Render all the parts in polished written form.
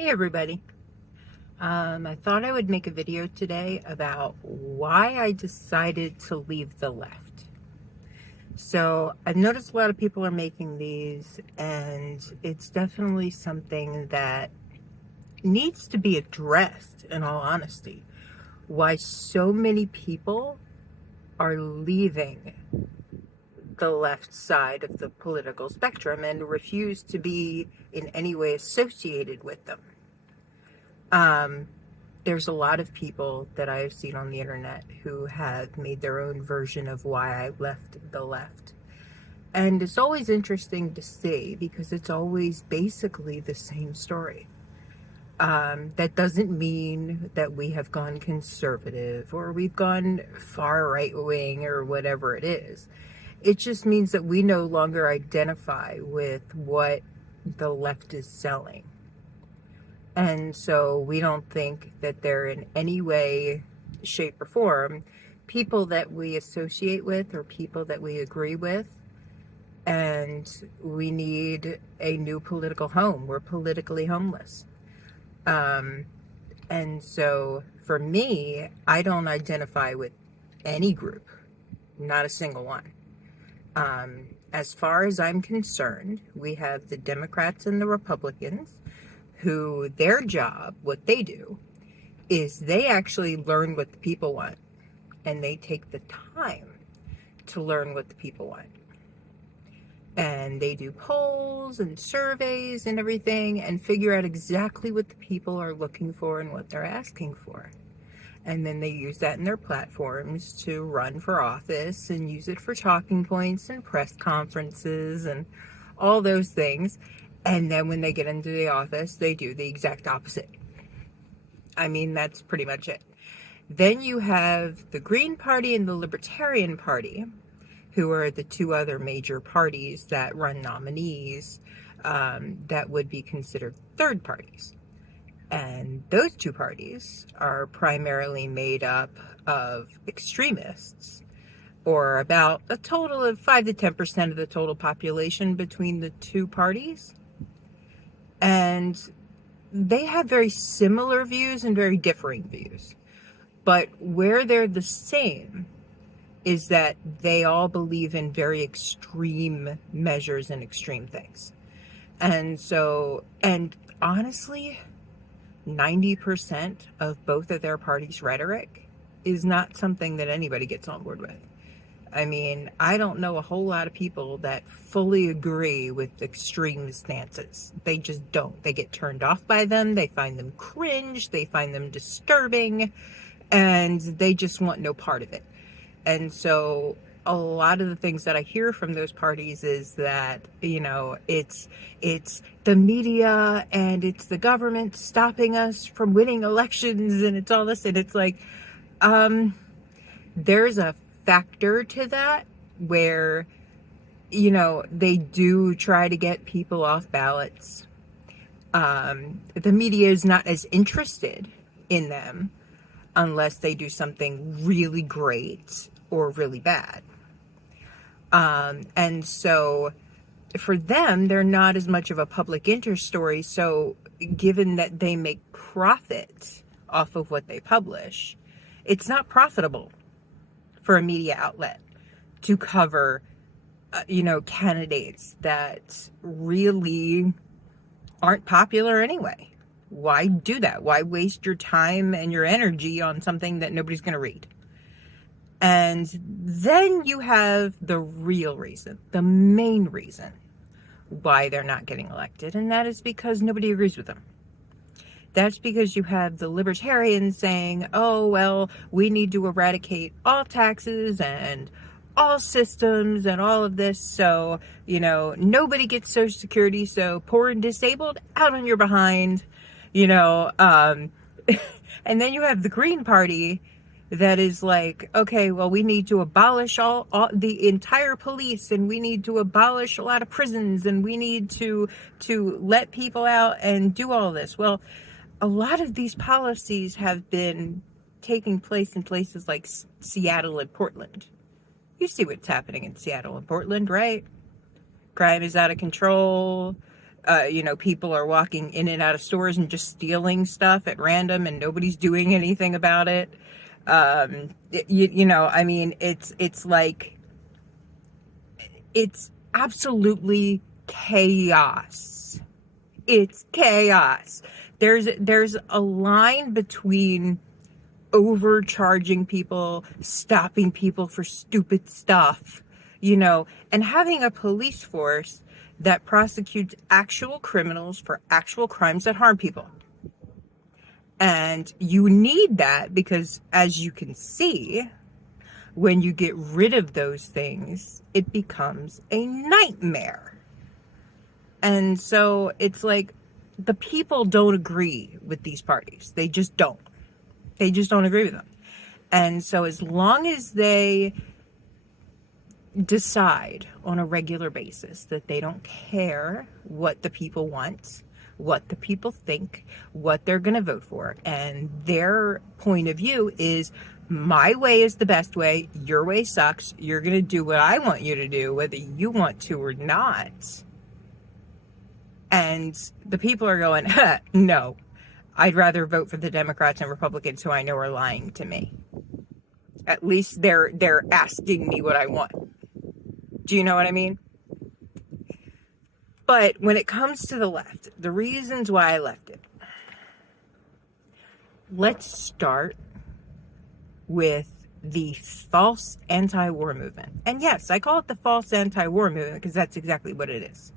Hey everybody. I thought I would make a video today about why I decided to leave the left. So I've noticed a lot of people are making these, and it's definitely something that needs to be addressed, in all honesty. Why so many people are leaving the left side of the political spectrum and refuse to be in any way associated with them. There's a lot of people that I've seen on the internet who have made their own version of why I left the left. And it's always interesting to see because it's always basically the same story. That doesn't mean that we have gone conservative or we've gone far right wing or whatever it is. It just means that we no longer identify with what the left is selling. And so we don't think that they're in any way, shape, or form people that we associate with or people that we agree with. And we need a new political home. We're politically homeless. And so for me, I don't identify with any group, not a single one. As far as I'm concerned, we have the Democrats and the Republicans, who their job, what they do, is they actually learn what the people want. And they take the time to learn what the people want. And they do polls and surveys and everything and figure out exactly what the people are looking for and what they're asking for. And then they use that in their platforms to run for office and use it for talking points and press conferences and all those things. And then when they get into the office, they do the exact opposite. I mean, that's pretty much it. Then you have the Green Party and the Libertarian Party, who are the two other major parties that run nominees that would be considered third parties. And those two parties are primarily made up of extremists, or about a total of 5 to 10% of the total population between the two parties. And they have very similar views and very differing views. But where they're the same is that they all believe in very extreme measures and extreme things. And honestly, 90% of both of their parties' rhetoric is not something that anybody gets on board with. I mean, I don't know a whole lot of people that fully agree with extreme stances. They just don't. They get turned off by them. They find them cringe. They find them disturbing. And they just want no part of it. And so a lot of the things that I hear from those parties is that, it's the media and it's the government stopping us from winning elections and it's all this. And it's like, there's a factor to that where, they do try to get people off ballots. The media is not as interested in them unless they do something really great or really bad. And so for them, they're not as much of a public interest story. So given that they make profit off of what they publish, it's not profitable for a media outlet to cover, candidates that really aren't popular anyway. Why do that? Why waste your time and your energy on something that nobody's going to read? And then you have the real reason, the main reason why they're not getting elected, and that is because nobody agrees with them. That's because you have the libertarians saying, oh, well, we need to eradicate all taxes and all systems and all of this. So, nobody gets Social Security. So poor and disabled, out on your behind, and then you have the Green Party that is like, okay, well, we need to abolish all the entire police, and we need to abolish a lot of prisons, and we need to let people out and do all this. Well, a lot of these policies have been taking place in places like Seattle and Portland. You see what's happening in Seattle and Portland, right? Crime is out of control. People are walking in and out of stores and just stealing stuff at random and nobody's doing anything about it. I mean, it's like, it's absolutely chaos. It's chaos. There's a line between overcharging people, stopping people for stupid stuff, and having a police force that prosecutes actual criminals for actual crimes that harm people. And you need that because, as you can see, when you get rid of those things, it becomes a nightmare. And so it's like the people don't agree with these parties. They just don't. They just don't agree with them. And so as long as they decide on a regular basis that they don't care what the people want, what the people think, what they're going to vote for, and their point of view is, my way is the best way, your way sucks, you're going to do what I want you to do, whether you want to or not. And the people are going, no, I'd rather vote for the Democrats and Republicans who I know are lying to me. At least they're asking me what I want. Do you know what I mean? But when it comes to the left, the reasons why I left it, let's start with the false anti-war movement. And yes, I call it the false anti-war movement because that's exactly what it is.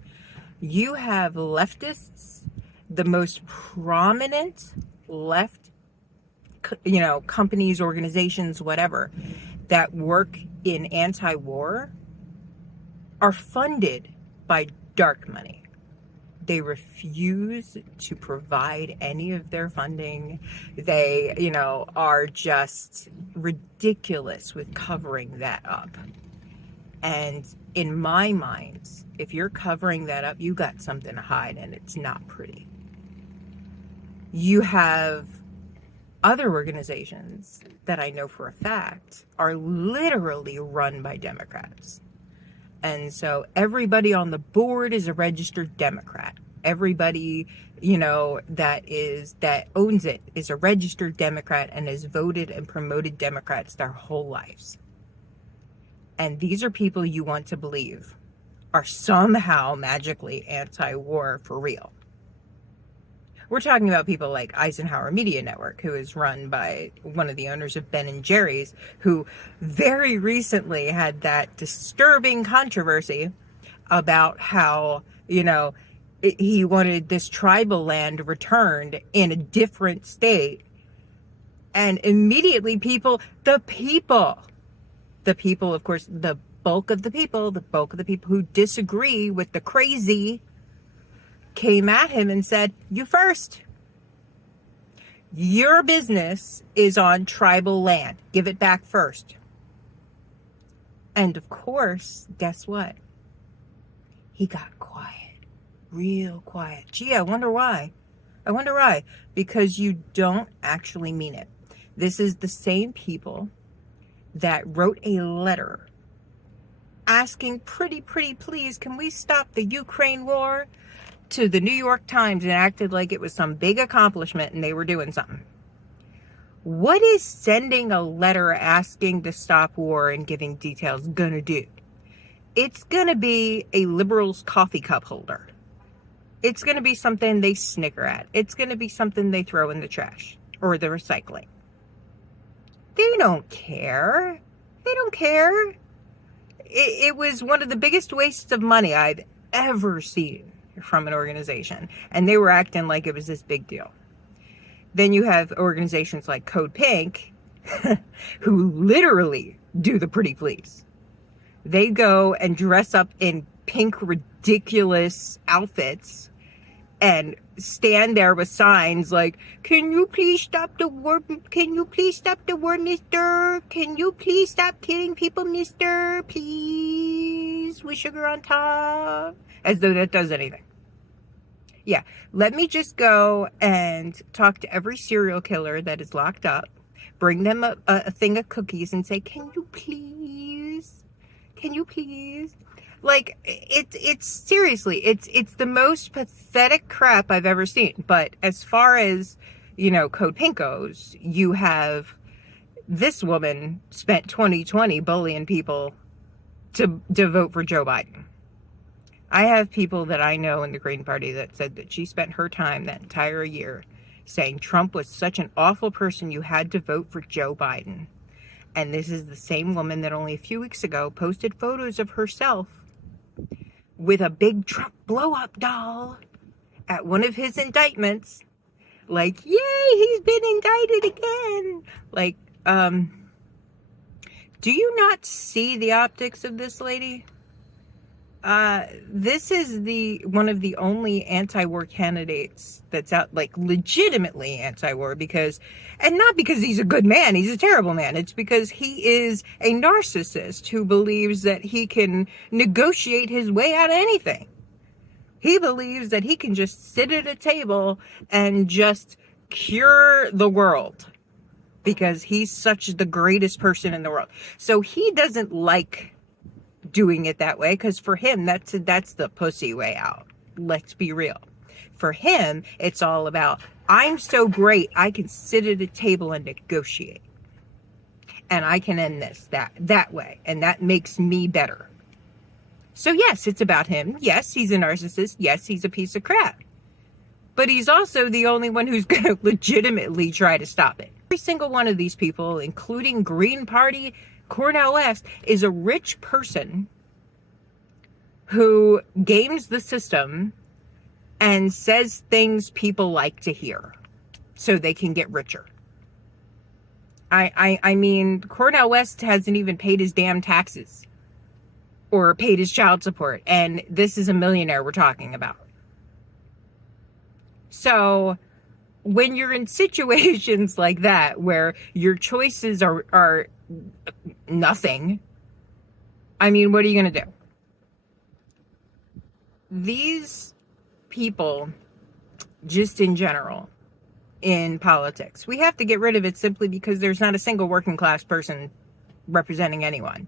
You have leftists, the most prominent left, companies, organizations, whatever, that work in anti-war are funded by dark money. They refuse to provide any of their funding. They, are just ridiculous with covering that up. And in my mind, if you're covering that up, you got something to hide and it's not pretty. You have other organizations that I know for a fact are literally run by Democrats. And so everybody on the board is a registered Democrat. Everybody, that owns it is a registered Democrat and has voted and promoted Democrats their whole lives. And these are people you want to believe are somehow magically anti-war for real. We're talking about people like Eisenhower Media Network, who is run by one of the owners of Ben and Jerry's, who very recently had that disturbing controversy about how, he wanted this tribal land returned in a different state. And immediately the people, of course, the bulk of the people who disagree with the crazy came at him and said, you first. Your business is on tribal land. Give it back first. And of course, guess what? He got quiet. Real quiet. Gee, I wonder why. Because you don't actually mean it. This is the same people that wrote a letter asking, pretty please, can we stop the Ukraine war, to the New York Times, and acted like it was some big accomplishment and they were doing something. What is sending a letter asking to stop war and giving details gonna do? It's gonna be a liberal's coffee cup holder. It's gonna be something they snicker at. It's gonna be something they throw in the trash or the recycling. They don't care. It was one of the biggest wastes of money I've ever seen from an organization, and they were acting like it was this big deal. Then you have organizations like Code Pink who literally do the pretty please. They go and dress up in pink ridiculous outfits and stand there with signs like, can you please stop the war, mister? Can you please stop killing people, mister? Please, with sugar on top. As though that does anything. Yeah, let me just go and talk to every serial killer that is locked up, bring them a thing of cookies and say, can you please, Like, it's seriously, it's the most pathetic crap I've ever seen. But as far as, Code Pink goes, you have this woman spent 2020 bullying people to vote for Joe Biden. I have people that I know in the Green Party that said that she spent her time that entire year saying Trump was such an awful person, you had to vote for Joe Biden. And this is the same woman that only a few weeks ago posted photos of herself with a big Trump blow-up doll at one of his indictments. Like, yay, he's been indicted again. Like, do you not see the optics of this lady? This is one of the only anti-war candidates that's out, like, legitimately anti-war, and not because he's a good man, he's a terrible man. It's because he is a narcissist who believes that he can negotiate his way out of anything. He believes that he can just sit at a table and just cure the world because he's such the greatest person in the world. So he doesn't like doing it that way, because for him that's the pussy way out. Let's be real. For him, it's all about, I'm so great I can sit at a table and negotiate, and I can end this that way, and that makes me better. So yes, it's about him. Yes, he's a narcissist. Yes, he's a piece of crap, but he's also the only one who's going to legitimately try to stop it. Every single one of these people, including Green Party, Cornel West, is a rich person who games the system and says things people like to hear so they can get richer. I mean, Cornel West hasn't even paid his damn taxes or paid his child support, and this is a millionaire we're talking about. So when you're in situations like that where your choices are nothing, I mean, what are you going to do? These people, just in general, in politics, we have to get rid of it simply because there's not a single working class person representing anyone.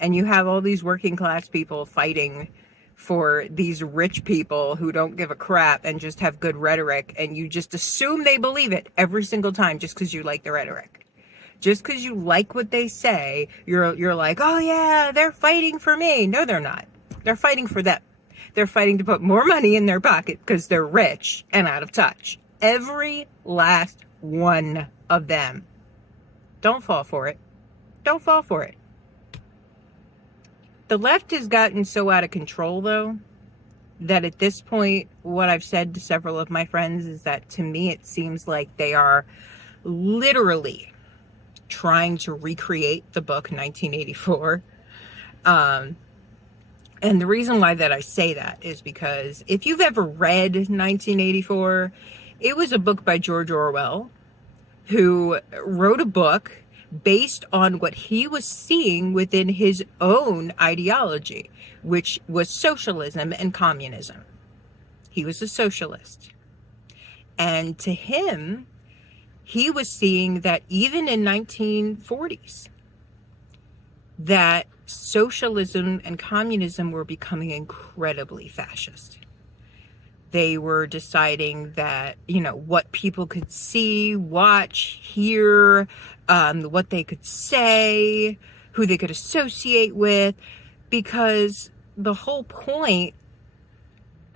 And you have all these working class people fighting for these rich people who don't give a crap and just have good rhetoric, and you just assume they believe it every single time just because you like the rhetoric. Just because you like what they say, you're like, oh yeah, they're fighting for me. No, they're not. They're fighting for them. They're fighting to put more money in their pocket because they're rich and out of touch. Every last one of them. Don't fall for it. Don't fall for it. The left has gotten so out of control, though, that at this point, what I've said to several of my friends is that to me it seems like they are literally trying to recreate the book 1984. And the reason why that I say that is because if you've ever read 1984, it was a book by George Orwell, who wrote a book based on what he was seeing within his own ideology, which was socialism and communism. He was a socialist. And to him, he was seeing that even in 1940s, that socialism and communism were becoming incredibly fascist. They were deciding that, what people could see, watch, hear, what they could say, who they could associate with, because the whole point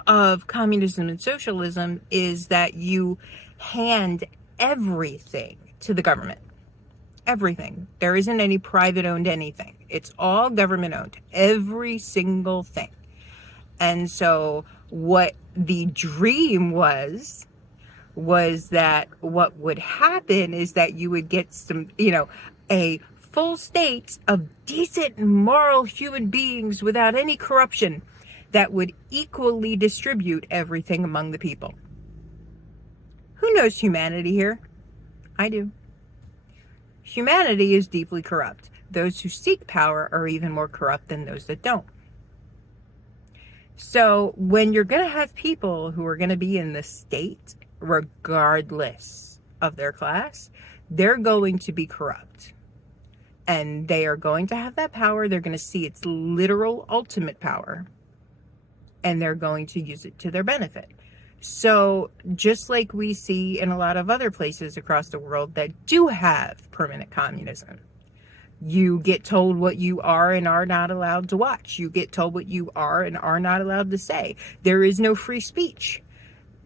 of communism and socialism is that you hand everything to the government. Everything. There isn't any private owned anything. It's all government owned. Every single thing. And so what the dream was that what would happen is that you would get some, a full state of decent, moral human beings without any corruption that would equally distribute everything among the people. Who knows humanity here? I do. Humanity is deeply corrupt. Those who seek power are even more corrupt than those that don't. So when you're going to have people who are going to be in the state, regardless of their class, they're going to be corrupt. And they are going to have that power. They're going to see its literal ultimate power. And they're going to use it to their benefit. So just like we see in a lot of other places across the world that do have permanent communism, you get told what you are and are not allowed to watch. You get told what you are and are not allowed to say. There is no free speech.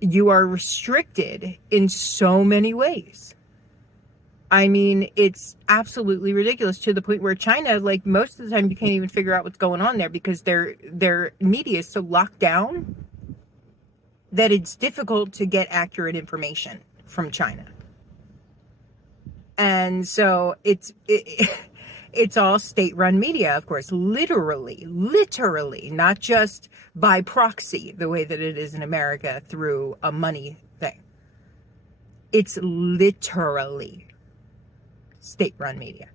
You are restricted in so many ways. I mean, it's absolutely ridiculous, to the point where China, like, most of the time you can't even figure out what's going on there because their media is so locked down that it's difficult to get accurate information from China. And so it's all state-run media, of course, literally, not just by proxy, the way that it is in America through a money thing. It's literally state-run media.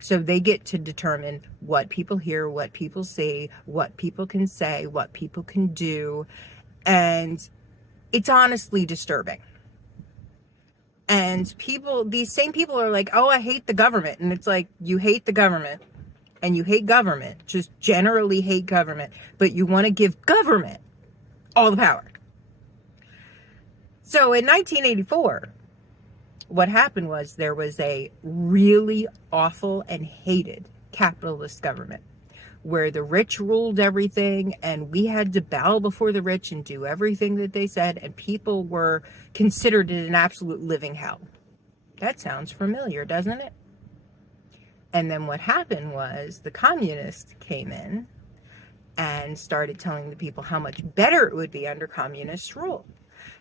So they get to determine what people hear, what people say, what people can say, what people can do. And it's honestly disturbing. And these same people are like, oh, I hate the government. And it's like, you hate the government and you hate government, just generally hate government, but you want to give government all the power. So in 1984, what happened was there was a really awful and hated capitalist government where the rich ruled everything and we had to bow before the rich and do everything that they said, and people were considered in an absolute living hell. That sounds familiar, doesn't it? And then what happened was the communists came in and started telling the people how much better it would be under communist rule.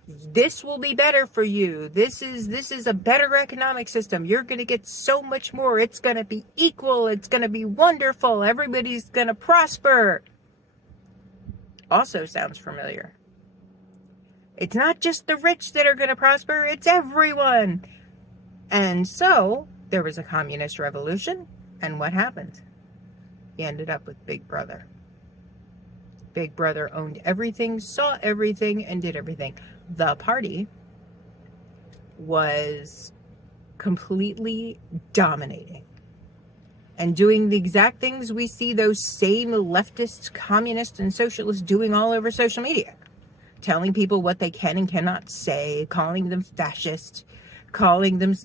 This will be better for you. This is a better economic system. You're going to get so much more. It's going to be equal. It's going to be wonderful. Everybody's going to prosper. Also sounds familiar. It's not just the rich that are going to prosper. It's everyone. And so there was a communist revolution. And what happened? He ended up with Big Brother. Big Brother owned everything, saw everything, and did everything. The party was completely dominating and doing the exact things we see those same leftists, communists, and socialists doing all over social media. Telling people what they can and cannot say, calling them fascist, calling them,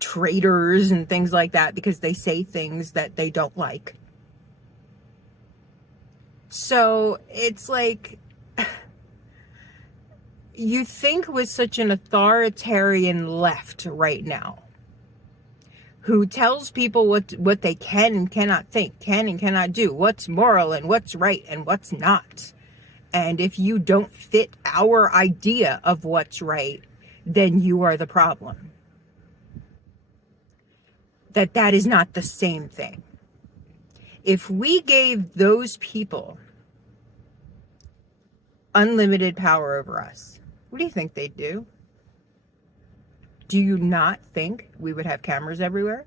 traitors and things like that because they say things that they don't like. So it's like, you think with such an authoritarian left right now, who tells people what they can and cannot think, can and cannot do, what's moral and what's right and what's not. And if you don't fit our idea of what's right, then you are the problem. That is not the same thing. If we gave those people unlimited power over us, what do you think they'd do? Do you not think we would have cameras everywhere?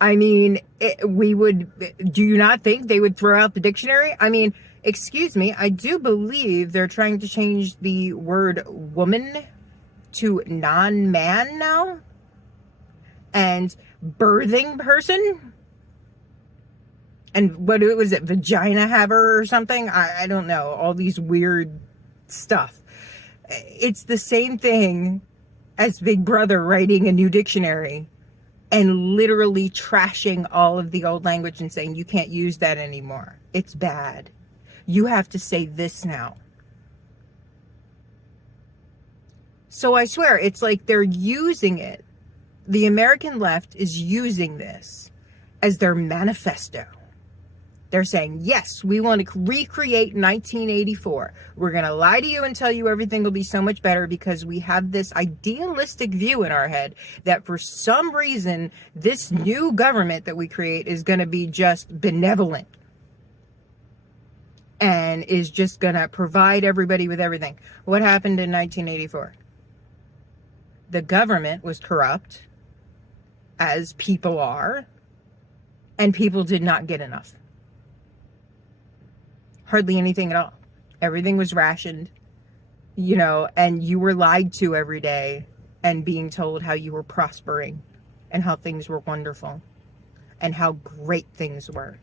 I mean, do you not think they would throw out the dictionary? I mean, excuse me, I do believe they're trying to change the word woman to non-man now. And birthing person. And what was it, vagina haver or something? I don't know. All these weird stuff. It's the same thing as Big Brother writing a new dictionary and literally trashing all of the old language and saying you can't use that anymore. It's bad. You have to say this now. So I swear, it's like they're using it. The American left is using this as their manifesto. They're saying, yes, we want to recreate 1984. We're going to lie to you and tell you everything will be so much better because we have this idealistic view in our head that for some reason, this new government that we create is going to be just benevolent and is just going to provide everybody with everything. What happened in 1984? The government was corrupt, as people are, and people did not get enough. Hardly anything at all. Everything was rationed, and you were lied to every day and being told how you were prospering and how things were wonderful and how great things were.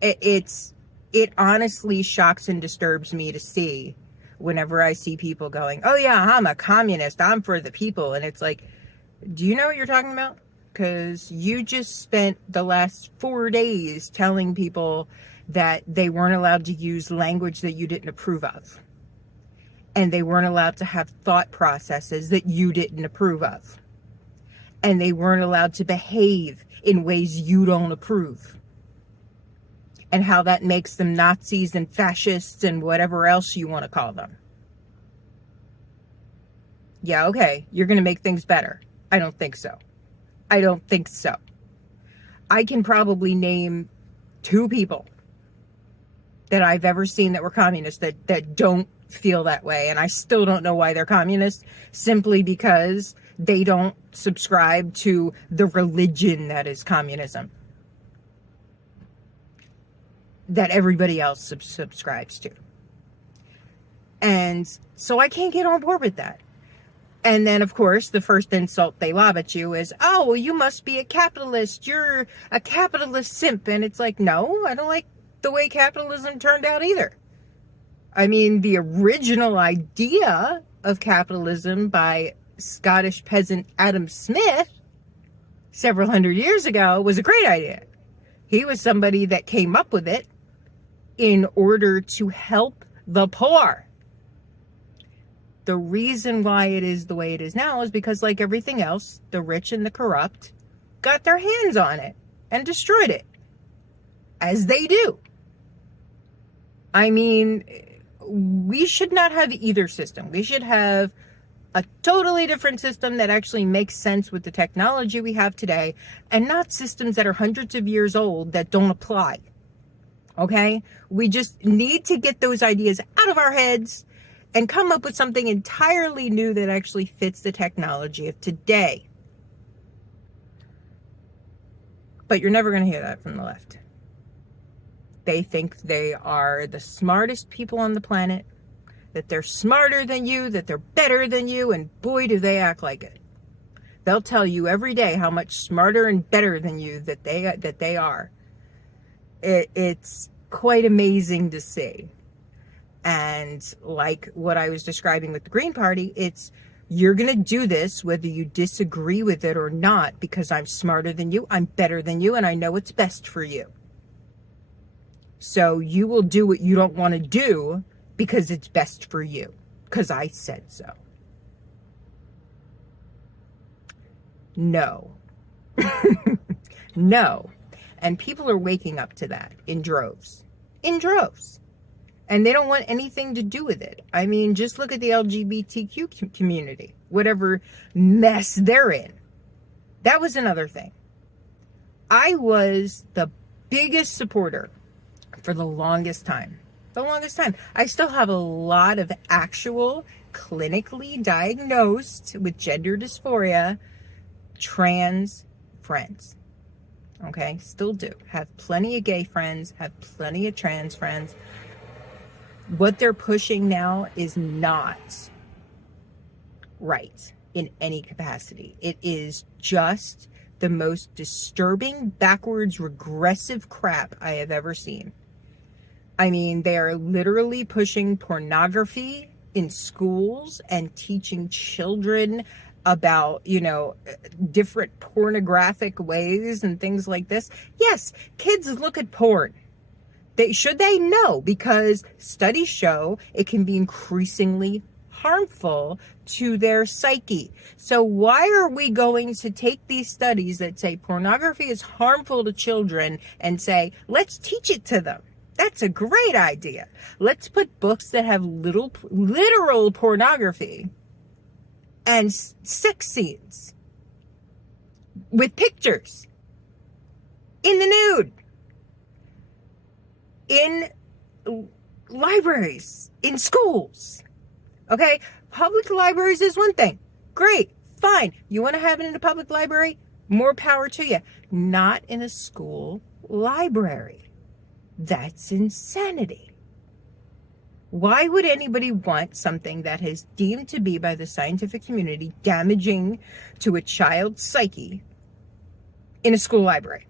It honestly shocks and disturbs me to see whenever I see people going, oh yeah, I'm a communist, I'm for the people. And it's like, do you know what you're talking about? Because you just spent the last 4 days telling people that they weren't allowed to use language that you didn't approve of. And they weren't allowed to have thought processes that you didn't approve of. And they weren't allowed to behave in ways you don't approve. And how that makes them Nazis and fascists and whatever else you want to call them. Yeah, okay, you're going to make things better. I don't think so. I don't think so. I can probably name 2 people that I've ever seen that were communists that don't feel that way. And I still don't know why they're communists, simply because they don't subscribe to the religion that is communism, that everybody else subscribes to. And so I can't get on board with that. And then, of course, the first insult they lob at you is, oh, well, you must be a capitalist. You're a capitalist simp. And it's like, no, I don't like the way capitalism turned out either. I mean, the original idea of capitalism by Scottish peasant Adam Smith several hundred years ago was a great idea. He was somebody that came up with it in order to help the poor. The reason why it is the way it is now is because, like everything else, the rich and the corrupt got their hands on it and destroyed it, as they do. I mean, we should not have either system. We should have a totally different system that actually makes sense with the technology we have today, and not systems that are hundreds of years old that don't apply. Okay? We just need to get those ideas out of our heads and come up with something entirely new that actually fits the technology of today. But you're never going to hear that from the left. They think they are the smartest people on the planet, that they're smarter than you, that they're better than you, and boy, do they act like it. They'll tell you every day how much smarter and better than you that they are. It's quite amazing to see. And like what I was describing with the Green Party, it's, you're going to do this whether you disagree with it or not, because I'm smarter than you, I'm better than you, and I know what's best for you. So you will do what you don't want to do because it's best for you, because I said so. No. No. And people are waking up to that in droves. In droves. And they don't want anything to do with it. I mean, just look at the LGBTQ community. Whatever mess they're in. That was another thing. I was the biggest supporter for the longest time. The longest time. I still have a lot of actual clinically diagnosed with gender dysphoria trans friends. Okay? Still do. Have plenty of gay friends. Have plenty of trans friends. What they're pushing now is not right in any capacity. It is just the most disturbing, backwards, regressive crap I have ever seen. I mean, they are literally pushing pornography in schools and teaching children about, different pornographic ways and things like this. Yes, kids look at porn. Should they? No, because studies show it can be increasingly harmful to their psyche. So why are we going to take these studies that say pornography is harmful to children and say, let's teach it to them? That's a great idea. Let's put books that have literal pornography and sex scenes with pictures in the nude. In libraries, in schools, okay? Public libraries is one thing. Great, fine. You want to have it in a public library? More power to you. Not in a school library. That's insanity. Why would anybody want something that is deemed to be by the scientific community damaging to a child's psyche in a school library?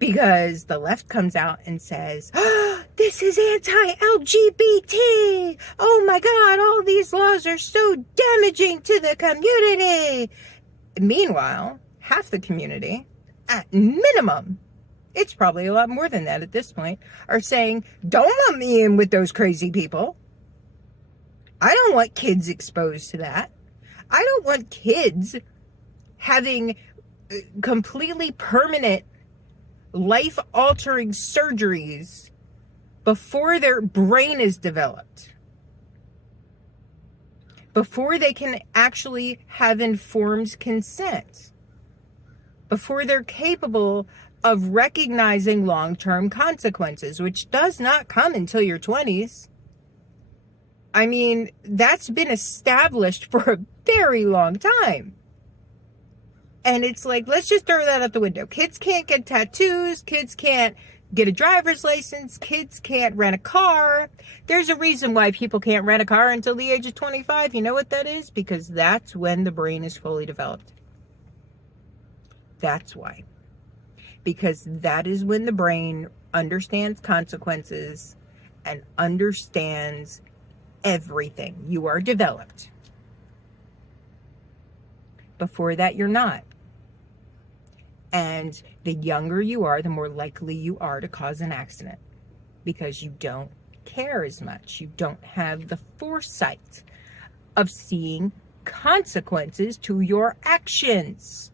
Because the left comes out and says, oh, this is anti-LGBT. Oh my God, all these laws are so damaging to the community. Meanwhile, half the community, at minimum, it's probably a lot more than that at this point, are saying, don't let me in with those crazy people. I don't want kids exposed to that. I don't want kids having completely permanent life-altering surgeries before their brain is developed, before they can actually have informed consent, before they're capable of recognizing long-term consequences, which does not come until your 20s. I mean, that's been established for a very long time. And it's like, let's just throw that out the window. Kids can't get tattoos. Kids can't get a driver's license. Kids can't rent a car. There's a reason why people can't rent a car until the age of 25. You know what that is? Because that's when the brain is fully developed. That's why. Because that is when the brain understands consequences and understands everything. You are developed. Before that, you're not. And the younger you are, the more likely you are to cause an accident, because you don't care as much. You don't have the foresight of seeing consequences to your actions.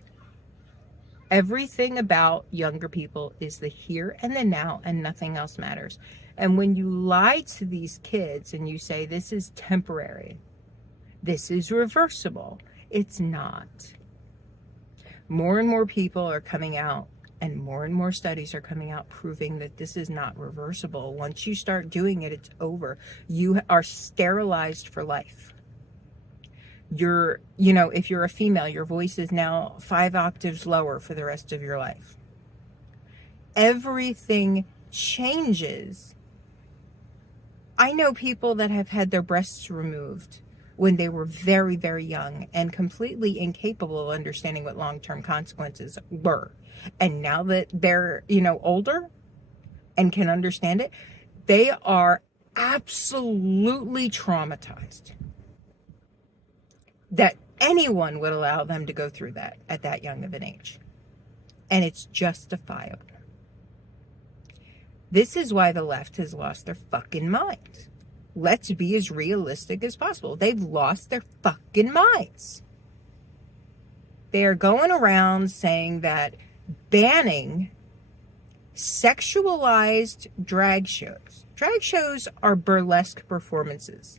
Everything about younger people is the here and the now, and nothing else matters. And when you lie to these kids and you say, this is temporary, this is reversible, it's not. More and more people are coming out, and more studies are coming out proving that this is not reversible. Once you start doing it, it's over. You are sterilized for life. If you're a female, your voice is now 5 octaves lower for the rest of your life. Everything changes. I know people that have had their breasts removed when they were very, very young and completely incapable of understanding what long-term consequences were. And now that they're, older and can understand it, they are absolutely traumatized that anyone would allow them to go through that at that young of an age. And it's justifiable. This is why the left has lost their fucking minds. Let's be as realistic as possible. They've lost their fucking minds. They are going around saying that banning sexualized drag shows are burlesque performances.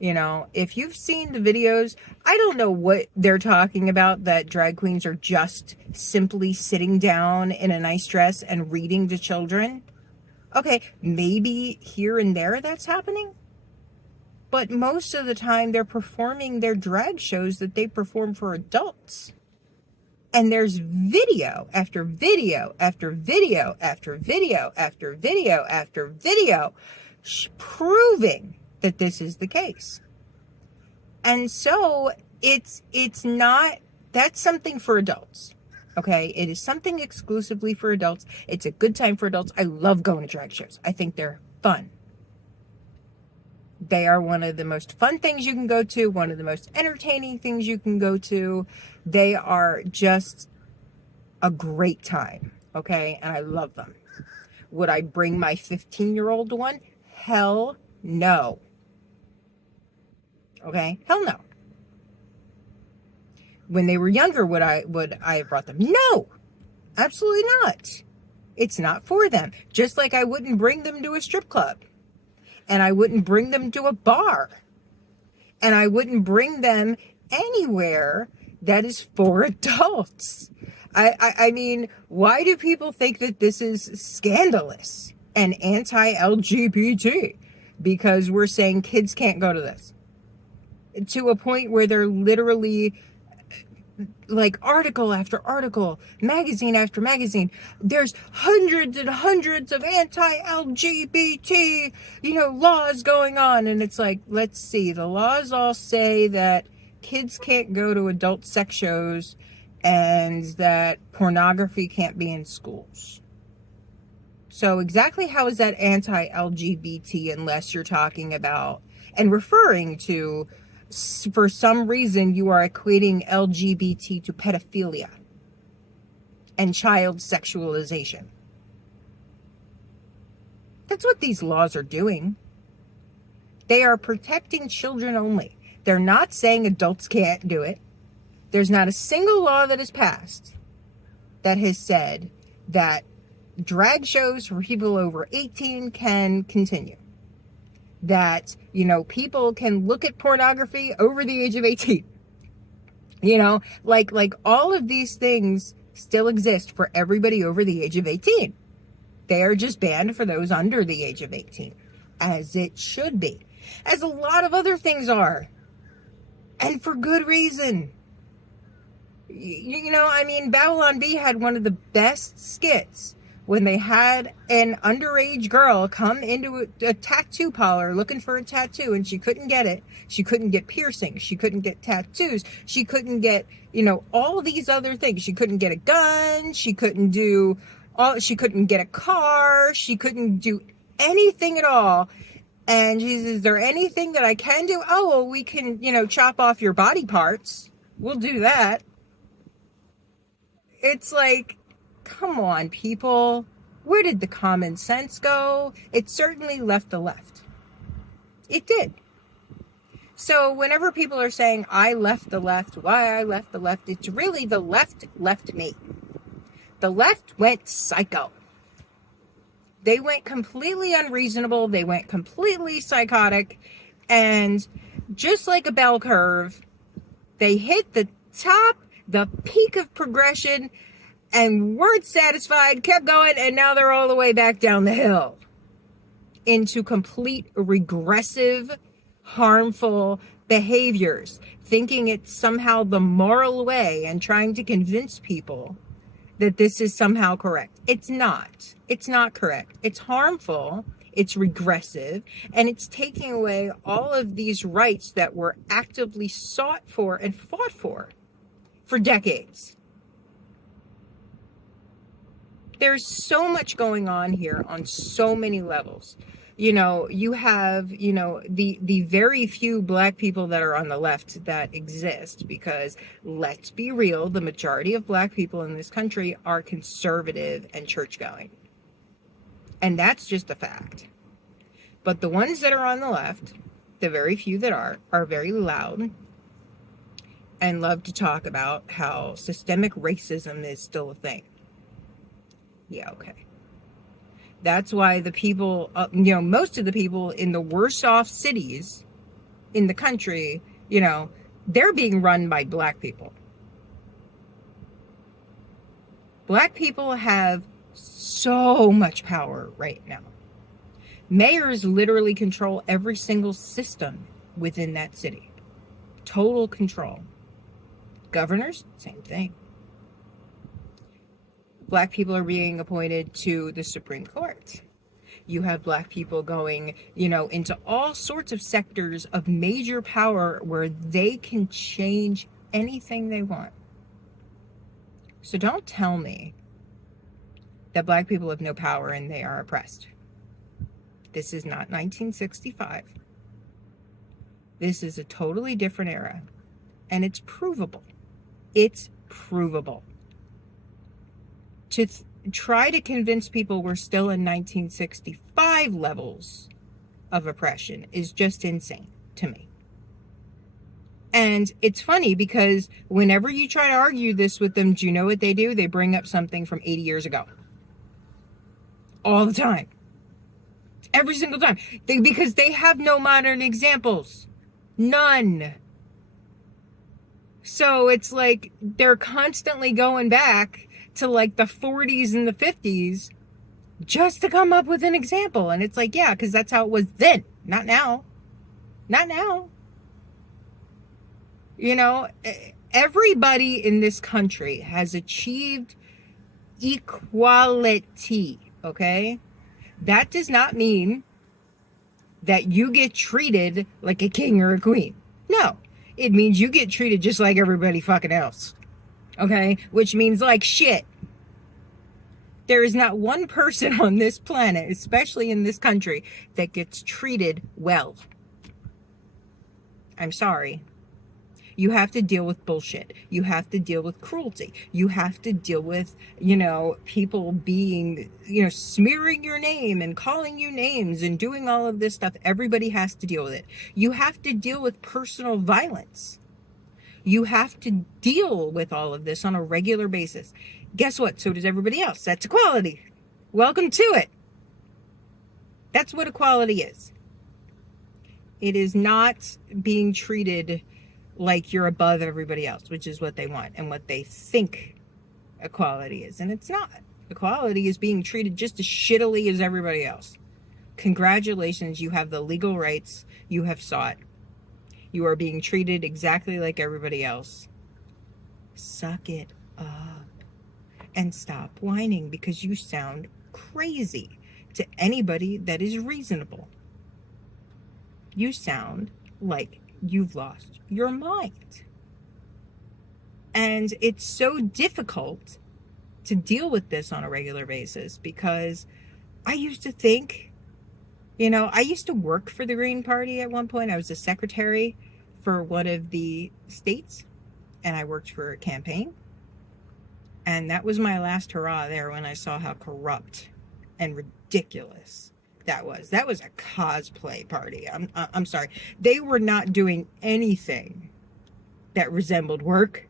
If you've seen the videos, I don't know what they're talking about, that drag queens are just simply sitting down in a nice dress and reading to children. Okay, maybe here and there that's happening. But most of the time they're performing their drag shows that they perform for adults. And there's video after video after video after video after video after video proving that this is the case. And so it's not, that's something for adults. Okay, it is something exclusively for adults. It's a good time for adults. I love going to drag shows. I think they're fun. They are one of the most fun things you can go to, one of the most entertaining things you can go to. They are just a great time, okay? And I love them. Would I bring my 15-year-old one? Hell no. Okay? Hell no. When they were younger, would I have brought them? No, absolutely not. It's not for them. Just like I wouldn't bring them to a strip club, and I wouldn't bring them to a bar, and I wouldn't bring them anywhere that is for adults. I mean, why do people think that this is scandalous and anti-LGBT? Because we're saying kids can't go to this, to a point where they're literally like article after article, magazine after magazine. There's hundreds and hundreds of anti-LGBT, laws going on. And it's like, let's see, the laws all say that kids can't go to adult sex shows and that pornography can't be in schools. So exactly how is that anti-LGBT unless you're talking about and referring to, for some reason, you are equating LGBT to pedophilia and child sexualization. That's what these laws are doing. They are protecting children only. They're not saying adults can't do it. There's not a single law that has passed that has said that drag shows for people over 18 can continue. That, people can look at pornography over the age of 18. Like all of these things still exist for everybody over the age of 18. They are just banned for those under the age of 18, as it should be, as a lot of other things are, and for good reason. Babylon Bee had one of the best skits when they had an underage girl come into a tattoo parlor looking for a tattoo, and she couldn't get it. She couldn't get piercings. She couldn't get tattoos. She couldn't get, all these other things. She couldn't get a gun. She couldn't get a car. She couldn't do anything at all. And she says, is there anything that I can do? Oh, well, we can, chop off your body parts. We'll do that. It's like, come on, people. Where did the common sense go? It certainly left the left. It did. So whenever people are saying, I left the left, why I left the left, it's really the left left me. The left went psycho. They went completely unreasonable. They went completely psychotic. And just like a bell curve, they hit the top, the peak of progression, and weren't satisfied, kept going, and now they're all the way back down the hill into complete regressive, harmful behaviors, thinking it's somehow the moral way and trying to convince people that this is somehow correct. It's not. It's not correct. It's harmful. It's regressive, and it's taking away all of these rights that were actively sought for and fought for decades. There's so much going on here on so many levels. You have, the very few black people that are on the left that exist, because let's be real, the majority of black people in this country are conservative and church-going. And that's just a fact. But the ones that are on the left, the very few that are very loud and love to talk about how systemic racism is still a thing. Yeah, okay. That's why the people, most of the people in the worst off cities in the country, they're being run by black people. Black people have so much power right now. Mayors literally control every single system within that city. Total control. Governors, same thing. Black people are being appointed to the Supreme Court. You have black people going, into all sorts of sectors of major power where they can change anything they want. So don't tell me that black people have no power and they are oppressed. This is not 1965. This is a totally different era. And it's provable. It's provable. To try to convince people we're still in 1965 levels of oppression is just insane to me. And it's funny because whenever you try to argue this with them, do you know what they do? They bring up something from 80 years ago. All the time. Every single time. Because they have no modern examples. None. So it's like they're constantly going back to like the 40s and the 50s just to come up with an example. And it's like, yeah, because that's how it was then. Not now. Not now. everybody in this country has achieved equality, okay? That does not mean that you get treated like a king or a queen. No, it means you get treated just like everybody fucking else, okay? Which means like shit. There is not one person on this planet, especially in this country, that gets treated well. I'm sorry. You have to deal with bullshit. You have to deal with cruelty. You have to deal with, people being, smearing your name and calling you names and doing all of this stuff. Everybody has to deal with it. You have to deal with personal violence. You have to deal with all of this on a regular basis. Guess what? So does everybody else. That's equality. Welcome to it. That's what equality is. It is not being treated like you're above everybody else, which is what they want and what they think equality is. And it's not. Equality is being treated just as shittily as everybody else. Congratulations, you have the legal rights you have sought. You are being treated exactly like everybody else. Suck it up and stop whining, because you sound crazy to anybody that is reasonable. You sound like you've lost your mind. And it's so difficult to deal with this on a regular basis, because I used to think, I used to work for the Green Party at one point. I was a secretary for one of the states, and I worked for a campaign. And that was my last hurrah there when I saw how corrupt and ridiculous that was. That was a cosplay party. I'm sorry. They were not doing anything that resembled work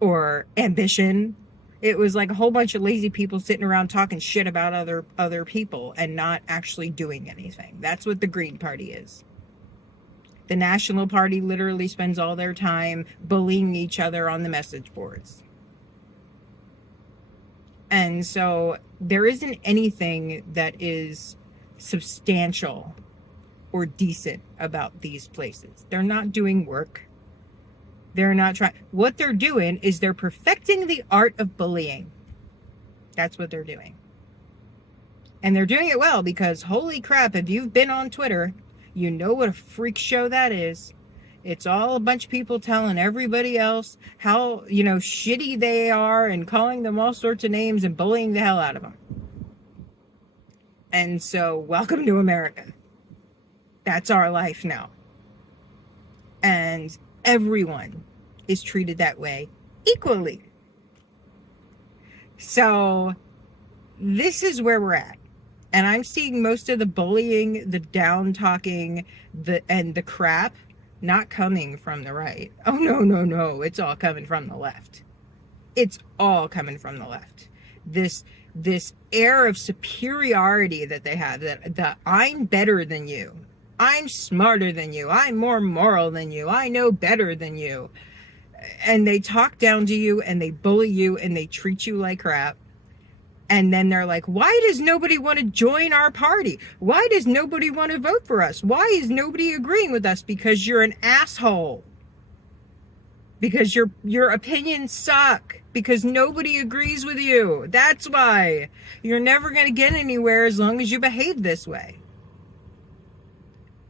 or ambition. It was like a whole bunch of lazy people sitting around talking shit about other people and not actually doing anything. That's what the Green Party is. The National Party literally spends all their time bullying each other on the message boards. And so there isn't anything that is substantial or decent about these places. They're not doing work. They're not trying. What they're doing is they're perfecting the art of bullying. That's what they're doing. And they're doing it well, because holy crap, if you've been on Twitter, you know what a freak show that is. It's all a bunch of people telling everybody else how, shitty they are and calling them all sorts of names and bullying the hell out of them. And so, welcome to America. That's our life now. And everyone is treated that way equally. So, this is where we're at. And I'm seeing most of the bullying, the down talking, and the crap not coming from the right. Oh, no. It's all coming from the left. It's all coming from the left. This air of superiority that they have, that I'm better than you. I'm smarter than you. I'm more moral than you. I know better than you. And they talk down to you and they bully you and they treat you like crap. And then they're like, why does nobody want to join our party? Why does nobody want to vote for us? Why is nobody agreeing with us? Because you're an asshole. Because your opinions suck. Because nobody agrees with you. That's why. You're never going to get anywhere as long as you behave this way.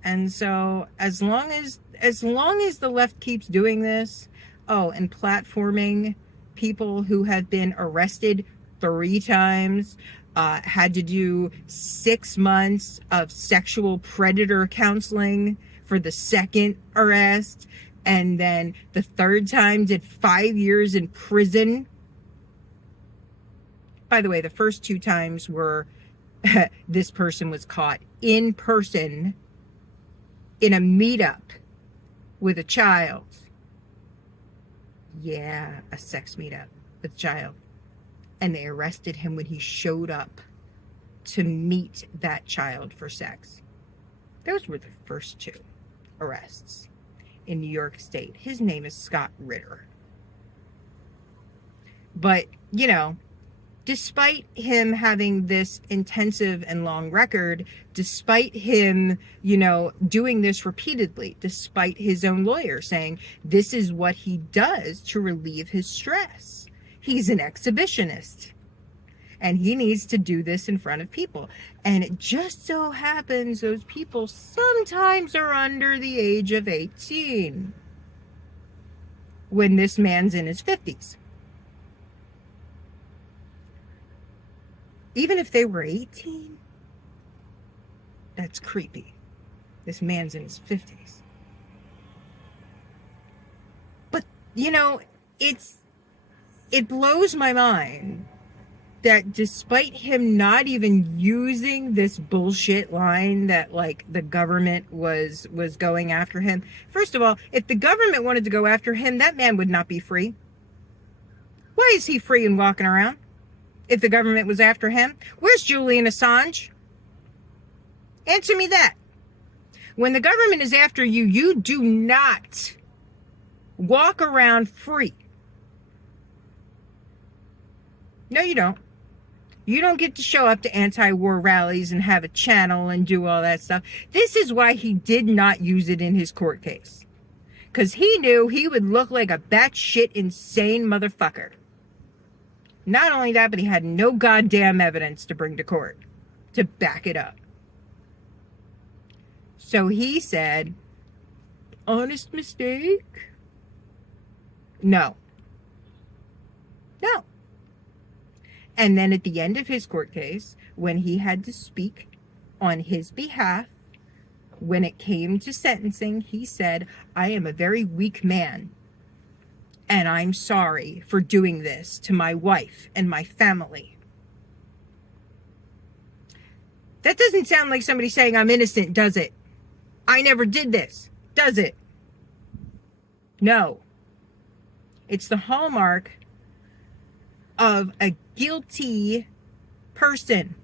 And so as long as the left keeps doing this, and platforming people who have been arrested 3 times, had to do 6 months of sexual predator counseling for the second arrest, and then the 3rd time did 5 years in prison. By the way, the first 2 times were this person was caught in person in a meetup with a child. Yeah, a sex meetup with a child. And they arrested him when he showed up to meet that child for sex. Those were the first 2 arrests in New York State. His name is Scott Ritter. But, despite him having this intensive and long record, despite him, doing this repeatedly, despite his own lawyer saying this is what he does to relieve his stress. He's an exhibitionist. And he needs to do this in front of people. And it just so happens those people sometimes are under the age of 18 when this man's in his 50s. Even if they were 18, that's creepy. This man's in his 50s. But, it blows my mind that despite him not even using this bullshit line that the government was going after him. First of all, if the government wanted to go after him, that man would not be free. Why is he free and walking around if the government was after him? Where's Julian Assange? Answer me that. When the government is after you, you do not walk around free. No, you don't. You don't get to show up to anti-war rallies and have a channel and do all that stuff. This is why he did not use it in his court case. Because he knew he would look like a batshit insane motherfucker. Not only that, but he had no goddamn evidence to bring to court to back it up. So he said, honest mistake? No. No. And then at the end of his court case, when he had to speak on his behalf, when it came to sentencing, he said, I am a very weak man, and I'm sorry for doing this to my wife and my family. That doesn't sound like somebody saying I'm innocent, does it? I never did this, does it? No. It's the hallmark of a guilty person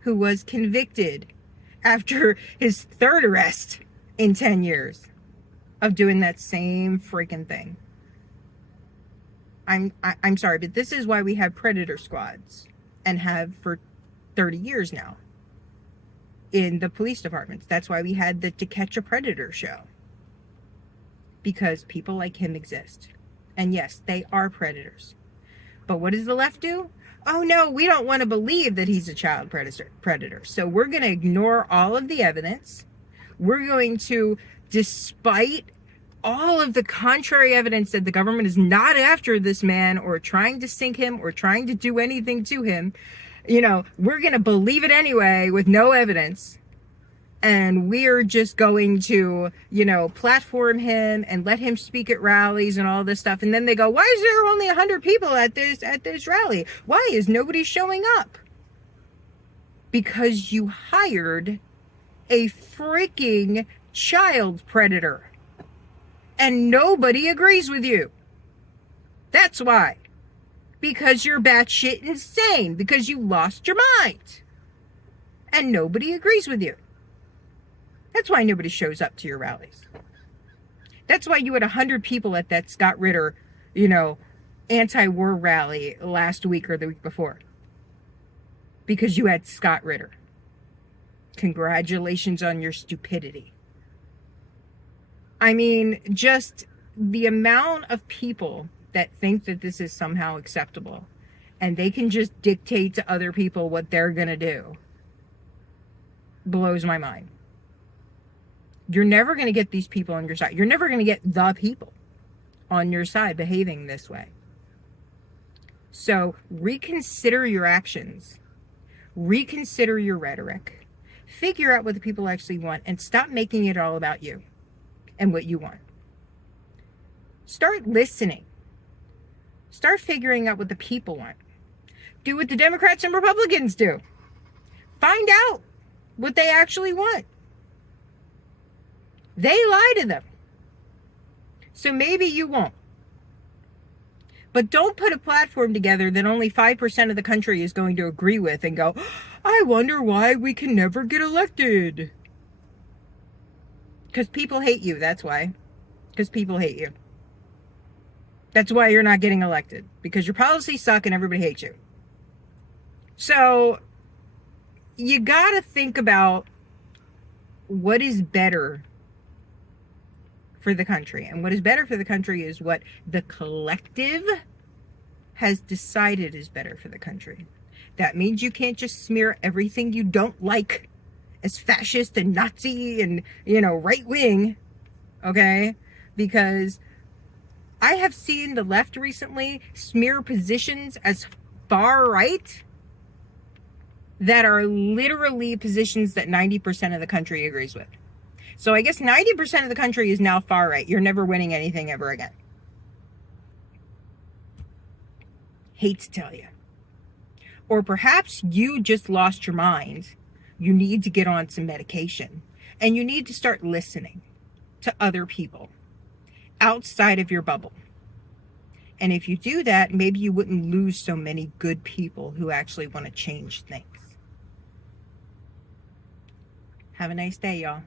who was convicted after his third arrest in 10 years of doing that same freaking thing. I'm sorry, but this is why we have predator squads and have for 30 years now in the police departments. That's why we had the To Catch a Predator show. Because people like him exist. And yes, they are predators. But what does the left do? Oh no, we don't want to believe that he's a child predator. So we're going to ignore all of the evidence. We're going to, despite all of the contrary evidence that the government is not after this man or trying to sink him or trying to do anything to him, we're going to believe it anyway with no evidence. And we're just going to, platform him and let him speak at rallies and all this stuff. And then they go, why is there only 100 people at this rally? Why is nobody showing up? Because you hired a freaking child predator. And nobody agrees with you. That's why. Because you're batshit insane. Because you lost your mind. And nobody agrees with you. That's why nobody shows up to your rallies. That's why you had 100 people at that Scott Ritter, anti-war rally last week or the week before. Because you had Scott Ritter. Congratulations on your stupidity. I mean, just the amount of people that think that this is somehow acceptable and they can just dictate to other people what they're going to do blows my mind. You're never going to get these people on your side. You're never going to get the people on your side behaving this way. So reconsider your actions. Reconsider your rhetoric. Figure out what the people actually want and stop making it all about you and what you want. Start listening. Start figuring out what the people want. Do what the Democrats and Republicans do. Find out what they actually want. They lie to them. So maybe you won't. But don't put a platform together that only 5% of the country is going to agree with and go, I wonder why we can never get elected. Because people hate you, that's why. Because people hate you. That's why you're not getting elected. Because your policies suck and everybody hates you. So you got to think about what is better for the country. And what is better for the country is what the collective has decided is better for the country. That means you can't just smear everything you don't like as fascist and Nazi and, right wing, okay? Because I have seen the left recently smear positions as far right that are literally positions that 90% of the country agrees with. So I guess 90% of the country is now far right. You're never winning anything ever again. Hate to tell you. Or perhaps you just lost your mind. You need to get on some medication. And you need to start listening to other people outside of your bubble. And if you do that, maybe you wouldn't lose so many good people who actually want to change things. Have a nice day, y'all.